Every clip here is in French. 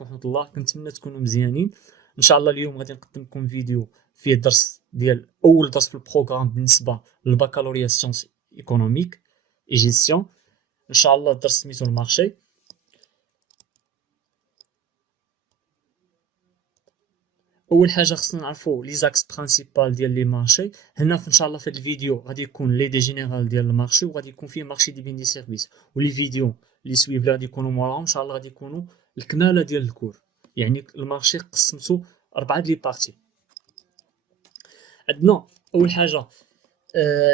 عليكم ورحمه الله. كنتمنى تكونوا مزيانين ان شاء الله. اليوم غادي نقدم لكم فيديو فيه درس ديال اول درس في البروغرام بالنسبه للبكالوريا سيونس ايكونوميك اي جيستيون. ان شاء الله الدرس سميتو المارشي. اول حاجه خصنا نعرفوا لي زاكس برينسيبال ديال لي مارشي. هنا ان شاء الله في هذا الفيديو غادي يكون لي دي جينيرال ديال المارشي، وغادي يكون فيه مارشي دي بين دي سيرفيس، ولي فيديو اللي سويف غادي يكونوا موراهم ان شاء الله غادي يكونوا الكماله ديال الكور. يعني المارشي قسمته 4 لي بارتي. عندنا اول حاجه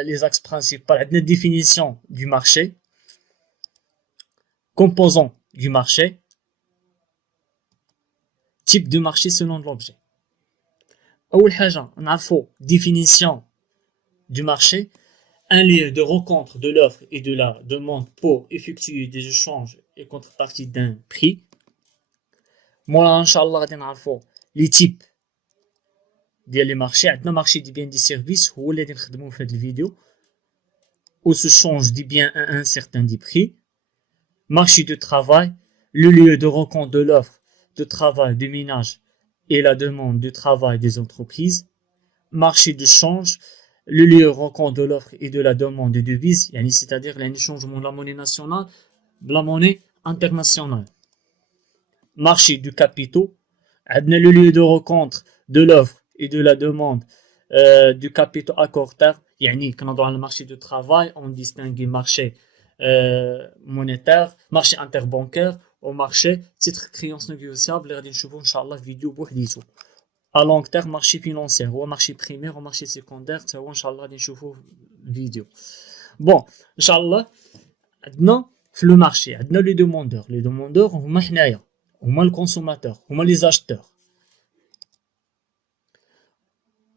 لي زاكس برينسيبال. عندنا ديفينيسيون دو مارشي، كومبوزون دو مارشي، type de marché selon l'objet. أول حاجة نعرفو définition du marché, un lieu de rencontre de l'offre et de la demande pour effectuer des échanges et contrepartie d'un prix. موراها إن شاء الله غادي نعرفو les types ديال لي مارشي. عندنا marché des biens des services هو اللي غادي نخدمو في هاد الفيديو، où se change des biens à un certain des prix. Marché de travail, le lieu de rencontre de l'offre de travail du ménage et la demande de travail des entreprises. Marché de change, le lieu de rencontre de l'offre et de la demande de devises, c'est-à-dire le changement de la monnaie nationale de la monnaie internationale. Marché du capitaux, le lieu de rencontre de l'offre et de la demande du capitaux à court terme. Quand on dans le marché du travail, on distingue marché monétaire, marché interbancaire au marché titre créance négociable. غادي نشوفوا ان شاء الله فيديو بوحديته. à long terme marché financier هو marché primaire و marché secondaire حتى هو ان شاء الله غادي نشوفوا فيديو. بون ان شاء الله عندنا في لو مارشي عندنا لي دوموندور هما حنايا، هما الكونسوماتور، هما لي زاشتور.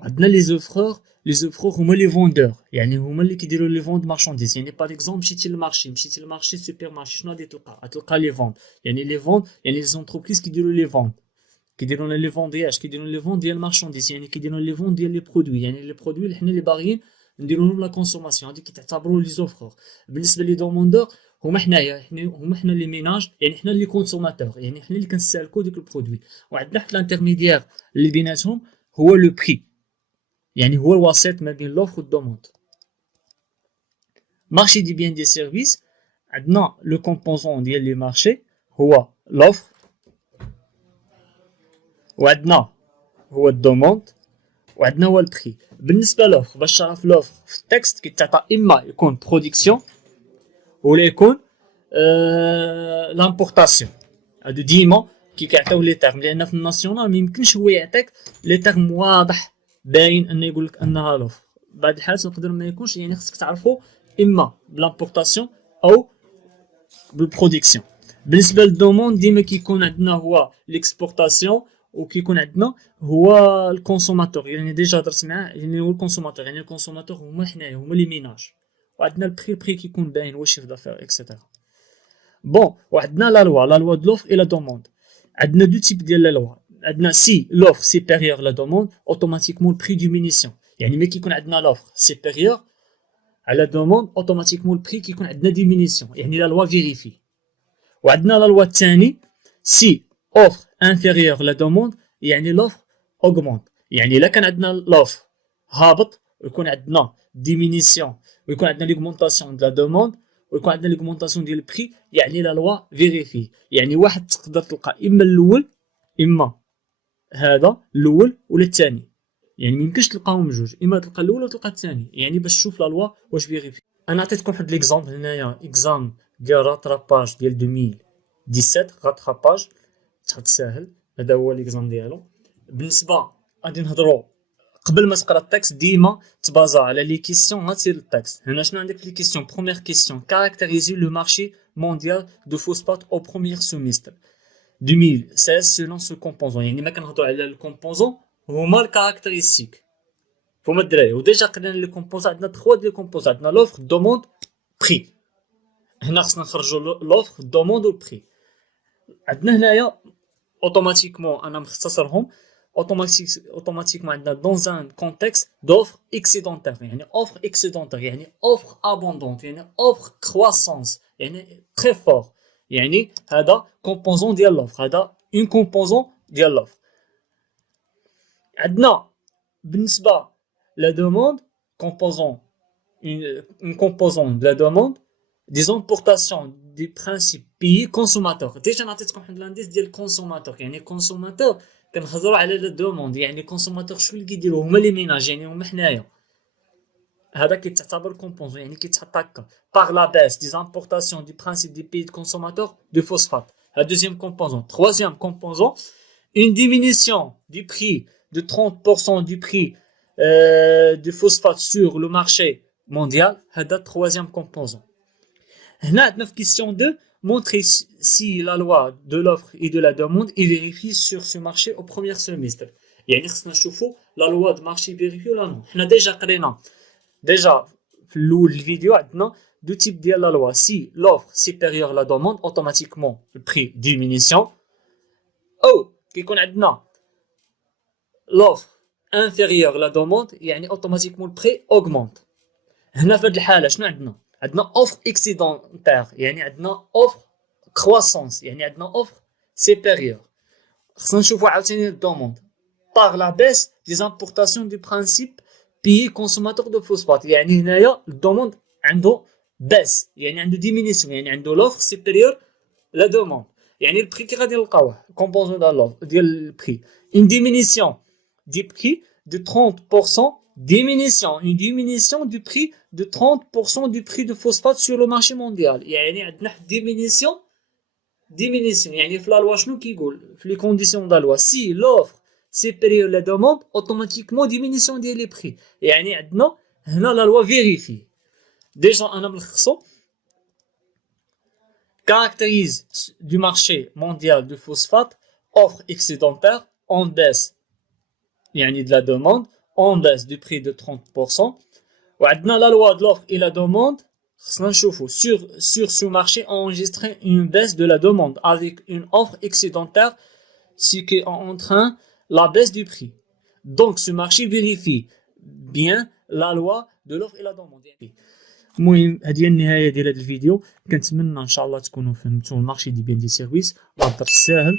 عندنا لي زوفرور هما لي فوندور، يعني هما اللي كيديروا لي فوند مارشانديز. يعني باغ اكزومبل مشيتي للمارشي سوبر مارشي، شنو غادي تلقى لي فوند. يعني لي فوند يعني لي زونتربريز كيديروا لي فوند، كيديروا لي فوند ديال المارشانديز، يعني كيديروا لي فوند ديال لي برودوي، يعني لي برودوي اللي حنا اللي باغيين نديروا لهم لا كونسوماسيون، هادي كيتعتبروا لي زوفرور. بالنسبه لي دوموندور هما حنايا، هما حنا لي ميناج، يعني حنا لي كونسوماتور، يعني حنا اللي كنستهلكوا ديك البرودوي. وعندنا حتى الانترميديير اللي بيناتهم هو لو بري، يعني هو الوسيط ما بين لوفر والدوموند. مارشي دي بيان دي سيرفيس، عندنا لو كومبوزون ديال لي مارشي هو لوفر، وعندنا هو الدوموند، وعندنا هو البري. بالنسبه لوفر، باش تعرف لوفر في التكست كيتعطى اما يكون برودكسيون ولا يكون لامبورطاسيون. هادو ديما كيعطيو لي تيرم، لان في الناسيونال ميمكنش هو يعطيك لي تيرم واضح باين انه يقول لك انها لوفر. بعض الحالات نقدر ما يكونش، يعني خصك تعرفو اما بلامبورطاسيون او بالبرودكسيون. بالنسبه للدوموند ديما كيكون عندنا هو ليكسبورطاسيون، وكيكون عندنا هو الكونسوماتور، يعني ديجا درت معاه، يعني هو الكونسوماتور. يعني الكونسوماتور هما حنايا، هما لي ميناج. وعندنا البري كيكون باين هو الشيف دافير اكسيتيرا. بون وعندنا لا لوا دو لوفر اي لا دوموند. عندنا دو تيب ديال لا لوا. عندنا سي لوفر سيبيريور لا دوموند اوتوماتيكمون البري ديمينيسيون، يعني ملي كيكون عندنا لوفر سيبيريور على دوموند اوتوماتيكمون البري كيكون عندنا ديمينيسيون، يعني لا لوا فيريفي. وعندنا لا لوا الثاني سي اوفر انفيريور لا دوموند، يعني لوفر اوغمونت. يعني الا كان عندنا لوفر هابط ويكون عندنا ديمينيسيون ويكون عندنا ليغمونطاسيون دو لا دوموند ويكون عندنا ليغمونطاسيون ديال البري، يعني لا لوا فيريفي. يعني واحد تقدر تلقى اما الاول اما هذا الاول ولا الثاني، يعني ميمكنش تلقاهم جوج، اما تلقى الاول ولا تلقى الثاني، يعني باش تشوف لا لوا واش فيريفي. انا عطيتكم واحد ليكزامبل هنايا، اكزام ديال راتراباج ديال 2017 راتراباج تحط ساهل. هذا هو ليكزام ديالو. بالنسبه غادي نهضروا قبل ما تقرا التكست ديما تبازا على لي كيسيون غاتسير التكست. هنا شنو عندك لي كيسيون؟ بروميير كيسيون، كاركتيريزي لو مارشي مونديال دو فوسفات او بروميير سيمستر 2016 سيلون سو كومبوزون. يعني ما كنهضروا على الكومبوزون، هما الكاركتيرستيك هما الدراري. وديجا قلنا لي كومبوزون عندنا 3 ديال كومبوزون، عندنا لوفر دوموند بري. هنا خصنا نخرجوا لوفر دوموند و بري. عندنا هنايا اوتوماتيكمون انا مختصرهم اوتوماتيكمون عندنا دون ان كونتكست دوفر اكسيدونتير، يعني اوفر اكسيدونتير يعني اوفر ابوندونت، يعني اوفر كرواسونس، يعني تري فور. يعني هذا كومبوزون ديال لوفر، هذا اون كومبوزون ديال لوفر. عندنا بالنسبه لا دوموند كومبوزون une composante de la demande des importations du principe pays consommateur. ديجا نعطيتكم واحد لانديس ديال كونسوماتور، يعني كونسوماتور كنهضروا على لا دوموند، يعني كونسوماتور شكون اللي كيديروا هما لي ميناج، يعني هما حنايا. هذا كيتعتبر كومبوزون، يعني كيتحط هكا par la baisse des importations du principe des pays de consommateurs de phosphate. La deuxième composante. Troisième composant, une diminution du prix de 30% du prix du phosphate sur le marché mondial. C'est le troisième composant. Là, notre question 2, montrer si la loi de l'offre et de la demande est vérifiée sur ce marché au premier semestre. يعني خصنا نشوفوا la loi de marché vérifiée ولا non. حنا ديجا قرينا déjà في الاول الفيديو عندنا deux types ديال la loi. Si l'offre supérieure à la demande, automatiquement le prix diminution. او كيكون عندنا l'offre inférieure à la demande, يعني automatiquement le prix augmente. هنا في هذه الحاله شنو عندنا؟ عندنا offre excédentaire، يعني عندنا offre croissance، يعني عندنا offre supérieure. خصنا نشوفوا عاوتاني الدوموند par la baisse des importations du principe pays consommateur de phosphate. يعني هنايا الدوموند عنده baisse، يعني عنده diminution، يعني عنده l'offre supérieure la demande. يعني البري كي غادي نلقاوه كومبوزون ديال البري une diminution du prix de 30%. Une diminution du prix de 30% du prix de phosphate sur le marché mondial. يعني عندنا diminution يعني في لا لوا شنو كيقول في لي كونديسيون دا لوا si l'offre supérieure la demande automatiquement diminution ديال لي بري. يعني عندنا هنا لا لوا فيريفي. ديجا انا ملخصو caractérise du marché mondial du phosphate offre excédentaire en baisse يعني de la demande en baisse du prix de 30%. وعندنا la loi de l'offre et la demande خصنا نشوفوا sur ce marché enregistré une baisse de la demande avec une offre excédentaire, ce qui est entraîne la baisse du prix. Donc ce marché vérifie bien la loi de l'offre et la demande. المهم هذه هي النهايه ديال هذا الفيديو. كنتمنى ان شاء الله تكونوا فهمتوا المارشي دي بيان دي سيرفيس، هذا ساهل